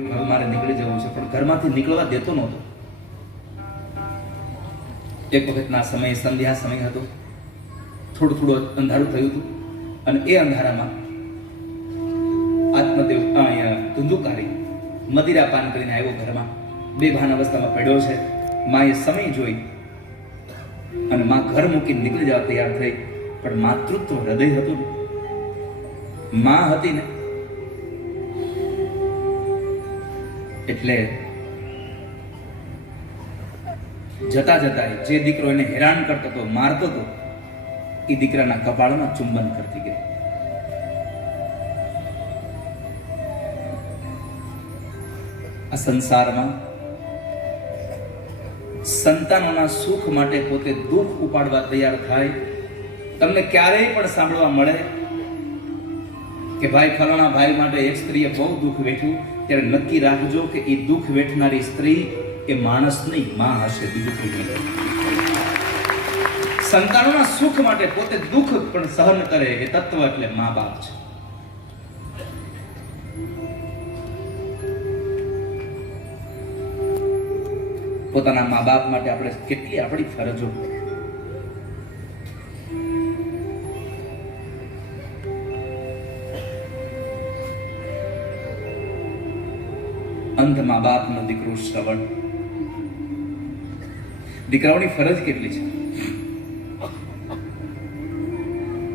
મારે નીકળી જવું છે, પણ ઘરમાંથી નીકળવા દેતો નહોતો. એક વખતના સમયે, સંધ્યા સમય હતો. થોડું થોડું અંધારું થયું હતું અને એ અંધારામાં આત્મદેવ ધુંધુકારી મદિરા પાન કરીને આવ્યો ઘરમાં. બે ભાન અવસ્થામાં પડ્યો છે. માએ સમય જોઈ અને માં ઘર મૂકીને નીકળી જવા તૈયાર થઈ. પણ માતૃત્વ હૃદય હતું. માં હતી ને એટલે જતા જતા જે દીકરો એને હેરાન કરતો હતો, મારતો હતો એ દીકરાના કપાળમાં ચુંબન કરતી ગઈ. આ સંસારમાં સંતાનોના સુખ માટે પોતે દુઃખ ઉપાડવા તૈયાર થાય, તમને ક્યારેય પણ સાંભળવા મળે કે ભાઈ ફલાણા ભાઈ માટે એક સ્ત્રીએ બહુ દુઃખ વેઠ્યું, ત્યારે નક્કી રાખજો કે એ દુઃખ વેઠનારી સ્ત્રી એ માણસ નહીં, માં હશે, બીજું કંઈ સંતાનોના સુખ માટે પોતે દુઃખ પણ સહન કરે, એ તત્વ એટલે મા બાપ છે. પોતાના મા બાપ માટે આપણે કેટલી આપણી ફરજો. અંધ મા બાપનો દીકરો શ્રવણ. દીકરાઓની ફરજ કેટલી છે?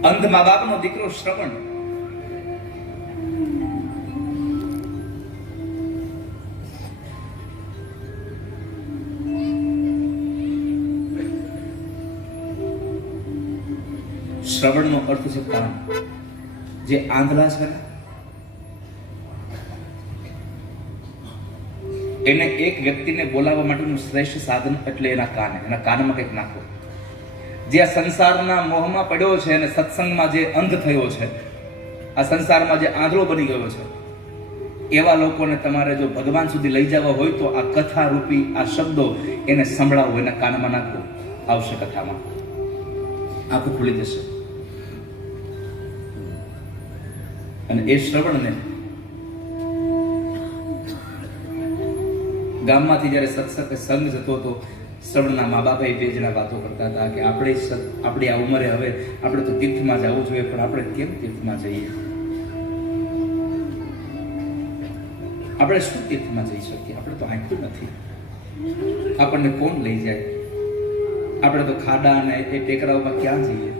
અંધ મા બાપનો દીકરો શ્રવણ. શ્રવણનો અર્થ છે કાન જે આંધળા છે એને એક વ્યક્તિને બોલાવવા માટેનું શ્રેષ્ઠ સાધન એટલે એના કાને, એના કાનમાં કંઈક નાખો. જે આ સંસારના મોહમાં પડ્યો છે અને સત્સંગમાં જે અંધ થયો છે, આ સંસારમાં જે આંધળો બની ગયો છે, એવા લોકોને તમારે જો ભગવાન સુધી લઈ જવા હોય તો આ કથા રૂપી આ શબ્દો એને સંભળાવો, એના કાનમાં નાખો. આવશે કથામાં. આખું ખુલી જશે. અને એ શ્રવણને ગામમાંથી જ્યારે સત્સંગ સંઘ જતો હતો, શ્રવણના મા બાપા બે જણા વાતો કરતા હતા કે આપણે આપણી આ ઉંમરે હવે આપણે તો તીર્થમાં જવું જોઈએ, પણ આપણે કેમ તીર્થમાં જઈએ? આપણે શું તીર્થમાં જઈ શકીએ? આપણે તો આંખ્યું નથી. આપણને કોણ લઈ જાય? આપણે તો ખાડા અને એ ટેકરાઓમાં ક્યાં જઈએ?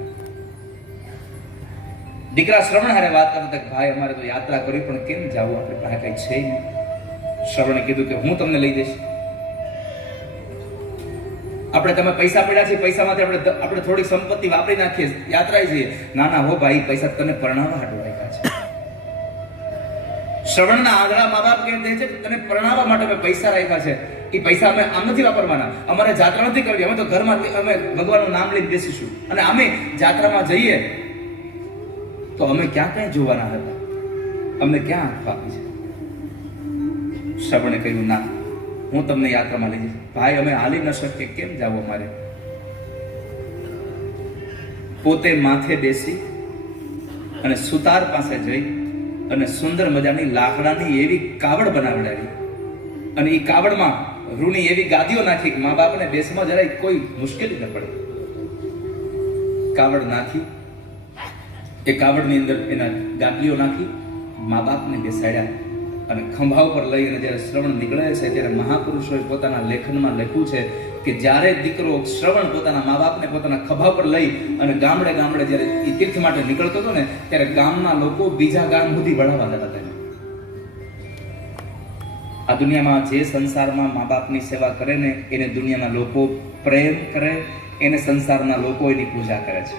દીકરા શ્રવણ હારે વાત કરતા ભાઈ, અમારે તો યાત્રા કરવી, પણ કેમ જવું? આપણે પાસે કઈ છે નહીં. શ્રવણે કીધું કે હું તમને લઈ જઈશ. આપણે તમે પૈસા પડ્યા છે, પૈસામાંથી આપણે આપણે થોડી સંપત્તિ વાપરી નાખીએ, યાત્રાએ જઈએ. ના ના, હો ભાઈ, પૈસા તને પરણાવવા હાટુ રાખ્યા છે. શ્રવણના આંધળા મા બાપ કહે છે, તને પરણાવવા માટે અમે પૈસા રાખ્યા છે. એ પૈસા અમે આમ નથી વાપરવાના. અમારે જાત્રા નથી કરવી. અમે તો ઘરમાં અમે ભગવાનનું નામ લઈને બેસીશું. અને અમે જાત્રામાં જઈએ. તો અમે ક્યાં ક્યાં જોવાના હતા? અમને ક્યાં આંખ છે? શ્રવણે કહ્યું, ના, હું તમને યાત્રામાં લઈ જઈશ. ભાઈ, અમે હાલી ન શકીએ. કેમ જાવ અમારે? પોતે માથે બેસી અને સુતાર પાસે જઈ અને સુંદર મજાની લાકડાની એવી કાવડ બનાવડાવી. અને એ કાવડમાં રૂની એવી ગાદીઓ નાખી કે મા બાપને બેસમાં જરાય કોઈ મુશ્કેલી ન પડે. કાવડ નાખી. એ કાવડની અંદર એના ગાદલીઓ નાખી. મા બાપને બેસાડ્યા. અને ખંભા ઉપર લઈ અને જ્યારે શ્રવણ નીકળે છે, ત્યારે મહાપુરુષોએ પોતાના લેખનમાં લખ્યું છે કે જ્યારે દીકરો શ્રવણ પોતાના મા બાપને પોતાના ખભા પર લઈ અને ગામડે ગામડે જ્યારે એ તીર્થ માટે નીકળતો હતો ને, ત્યારે ગામના લોકો બીજા ગામ સુધી વળાવવા જતા હતા. આ દુનિયામાં જે સંસારમાં મા બાપની સેવા કરે ને, એને દુનિયાના લોકો પ્રેમ કરે, એને સંસારના લોકો એની પૂજા કરે છે.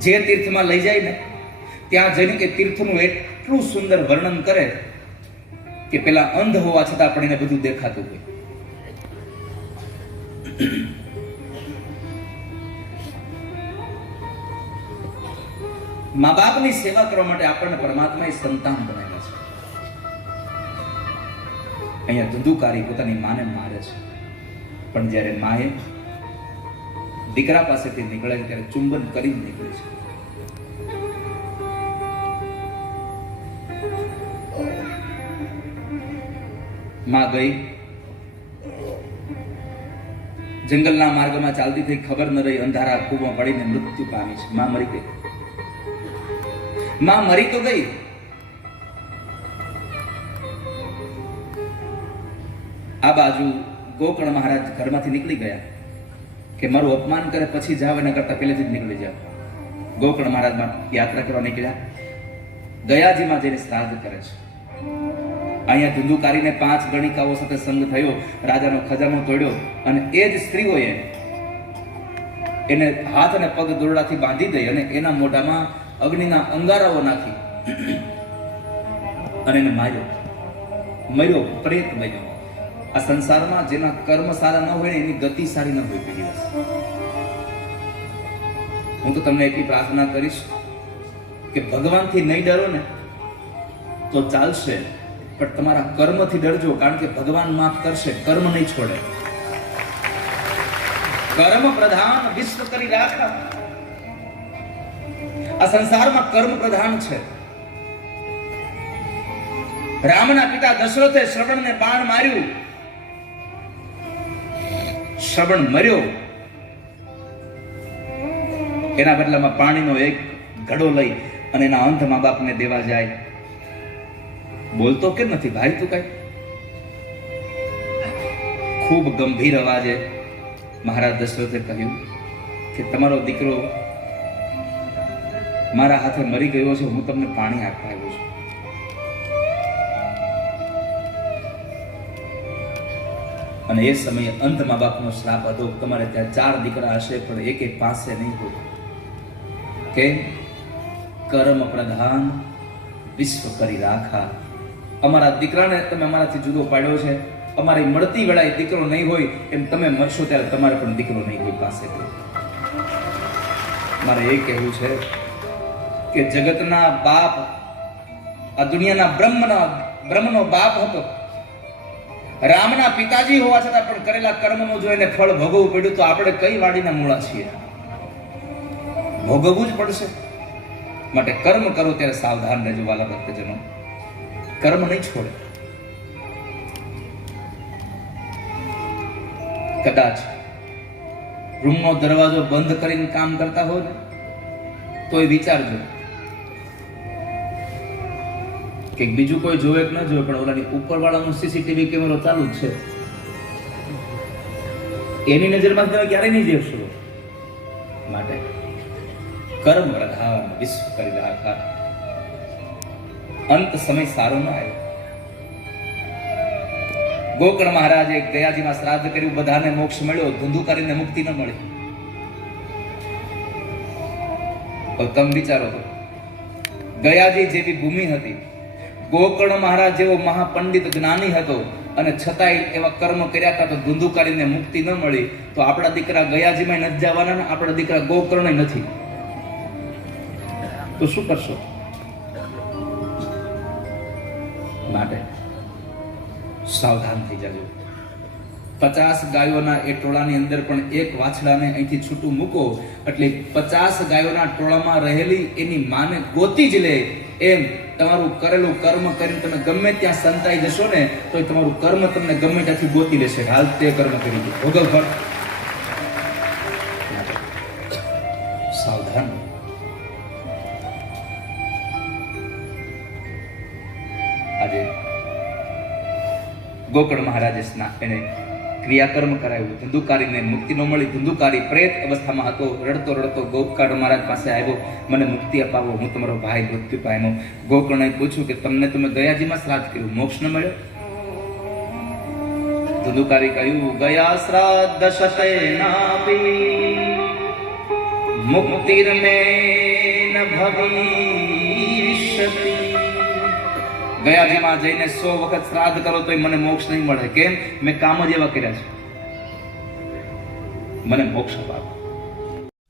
જે તીર્થમાં લઈ જાય ને, ત્યાં જઈને કે તીર્થનું એટલું સુંદર વર્ણન કરે કે પેલા અંધ હોવા છતાં પણ એને બધું દેખાતું હોય. મા બાપની સેવા કરવા માટે આપણને પરમાત્માએ સંતાન બનાવ્યા છે. અહીંયા ધંધુકારી પોતાની માને મારે છે. પણ જ્યારે માએ દીકરા પાસેથી નીકળે ત્યારે ચુંબન કરીને નીકળે છે. માં ગઈ. જંગલના માર્ગમાં ચાલતી થઈ ખબર ન રહી અંધારા કૂવામાં પડીને મૃત્યુ પામી છે. માં મરી ગઈ. માં મરી તો ગઈ. આ બાજુ ગોકર્ણ મહારાજ ઘરમાંથી નીકળી ગયા. કે મારું અપમાન કરે પછી જાવ, એના કરતા પહેલેથી જ નીકળી જાવ ગોકર્ણ મહારાજમાં યાત્રા કરવા નીકળ્યા. દયાજીમાં જઈને શ્રાદ્ધ કરે છે. અહીંયા ધુંધુકારીને પાંચ ગણિકાઓ સાથે સંગ થયો, રાજાનો ખજાનો તોડ્યો અને એ જ સ્ત્રીઓએ એને હાથ અને પગ દોરડાથી બાંધી દઈ અને એના મોઢામાં અગ્નિના અંગારાઓ નાખી અને એને માર્યો. મર્યો, પ્રેત બન્યો આ સંસારમાં જેના કર્મ સારા ન હોય એની ગતિ સારી ન હોય દિવસ. હું તો તમને એટલી પ્રાર્થના કરીશ કે ભગવાનથી નહીં ડરો ને, તો ચાલશે. પણ તમારા કર્મથી ડરજો, કારણ કે ભગવાન માફ કરશે, કર્મ નહીં છોડે. કર્મ પ્રધાન વિશ્વ કરી રાખા. આ સંસારમાં કર્મ પ્રધાન છે. રામના પિતા દશરથે શ્રવણને બાણ માર્યું. શ્રવણ મર્યો, એના બદલામાં પાણીનો એક ઘડો લઈ અને એના અંધ મા બાપને દેવા જાય. બોલતો કેમ નથી? ભાઈ તું કઈ? ખૂબ ગંભીર અવાજે મહારાજ દશરથે કહ્યું કે તમારો દીકરો મારા હાથે મરી ગયો છે, હું તમને પાણી આપવા આવ્યો છું. અને એ સમયે અંત મા બાપનો શ્રાપ હતો તમારે ત્યાં ચાર દીકરા હશે, પણ એક એક પાસે નહીં હોય. કે કર્મ પ્રધાન વિશ્વ કરી રાખા. અમારા દીકરાને તમે અમારાથી જુદો પાડ્યો છે. અમારી મળતી વેળાએ દીકરો નહીં હોય, એમ તમે મરશો ત્યારે તમારે પણ દીકરો નહીં હોય પાસે. મારે એ કહેવું છે કે જગતના બાપ, આ દુનિયાના બ્રહ્મના, બ્રહ્મનો બાપ હતો. રામના પિતાજી હોવા છતાં પણ કરેલા કર્મનું જો એને ફળ ભોગવવું પડ્યું તો આપણે કઈ વાડીના મૂળા છીએ? ભોગવવું જ પડશે. માટે કર્મ કરો ત્યારે સાવધાન રહેજો, વાલા ભક્તજનો. કર્મ નહીં છોડે. કદાચ રૂમનો દરવાજો બંધ કરીને કામ કરતા હોય ને તો એ વિચારજો. કે બીજું કોઈ જોવે કે ન જોવે, પણ ઓલાની ઉપરવાળાનો સીસીટીવી કેમેરો ચાલુ છે. એની નજરમાં તમે ક્યારેય નહીં દેખશો માટે કર્મ પ્રધાન વિશ્વ કરી રાખા અંત સમય સારો ન આવ્યો ગોકર્ણ મહારાજે ગયાજીમાં શ્રાદ્ધ કર્યું, બધાને મોક્ષ મળ્યો ધુંધુકારીને મુક્તિ ન મળી. તો તમે વિચારો ગયાજી જેવી ભૂમિ હતી ગોકર્ણ મહારાજ જેવો મહાપંડિત જ્ઞાની હતો અને છતાંય એવા કર્મ કર્યા હતા તો ધુંધુકારીને મુક્તિ ન મળી, તો આપણા દીકરા ગયાજીમાં નથી જવાના ને આપણા દીકરા ગોકર્ણ નથી. તો શું કરશો? માટે સાવધાન થઈ જજો. પચાસ ગાયોના એ ટોળાની અંદર પણ એક વાછડાને અહીંથી છૂટું મૂકો, એટલે પચાસ ગાયોના ટોળામાં રહેલી એની માને ગોતી જ લે એમ તમારું કરેલું કર્મ કરીને તમે ગમે ત્યાં સંતાઈ જશો ને તો તમારું કર્મ તમને ગમે ત્યાંથી ગોતી લેશે. હાલ તે કર્મ કરી દે ભોગવ ફળ સાવધાન. આજે ગોકળ મહારાજે એને ક્રિયાકર્મ કરાવ્યું ધંધુકારીને મુક્તિ ન મળી. ધંધુકારી પ્રેત અવસ્થામાં હતો. રડતો રડતો ગોપકાળ મહારાજ પાસે આવ્યો. મને મુક્તિ અપાવો. હું તમારો ભાઈ મૃત્યુ પામ્યો ગોકર્ણે પૂછ્યું કે, તમને તમે ગયાજીમાં શ્રાદ્ધ કર્યું? મોક્ષ ન મળ્યો? ધંધુકારી કહ્યું, ગયા શ્રાદ્ધ શતેનાપી મુક્તિર્મે ન ભવિષ્યતિ. ગયાજીમાં જઈને સો વખત શ્રાદ્ધ કરો તો મને મોક્ષ નહીં મળે કેમ મેં કામ જ એવા કર્યા છે મને મોક્ષ અપાવો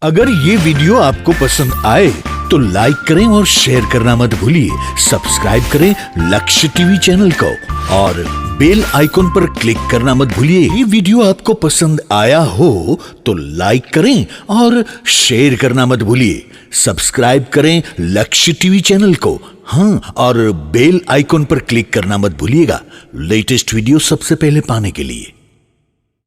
अगर ये वीडियो आपको पसंद आए तो लाइक करें और शेयर करना मत भूलिए सब्सक्राइब करें लक्ष्य टीवी चैनल को और बेल आइकॉन पर क्लिक करना मत भूलिए। ये वीडियो आपको पसंद आया हो तो लाइक करें और शेयर करना मत भूलिए। सब्सक्राइब करें लक्ष्य टीवी चैनल को। हाँ और बेल आइकॉन पर क्लिक करना मत भूलिएगा। लेटेस्ट वीडियो सबसे पहले पाने के लिए।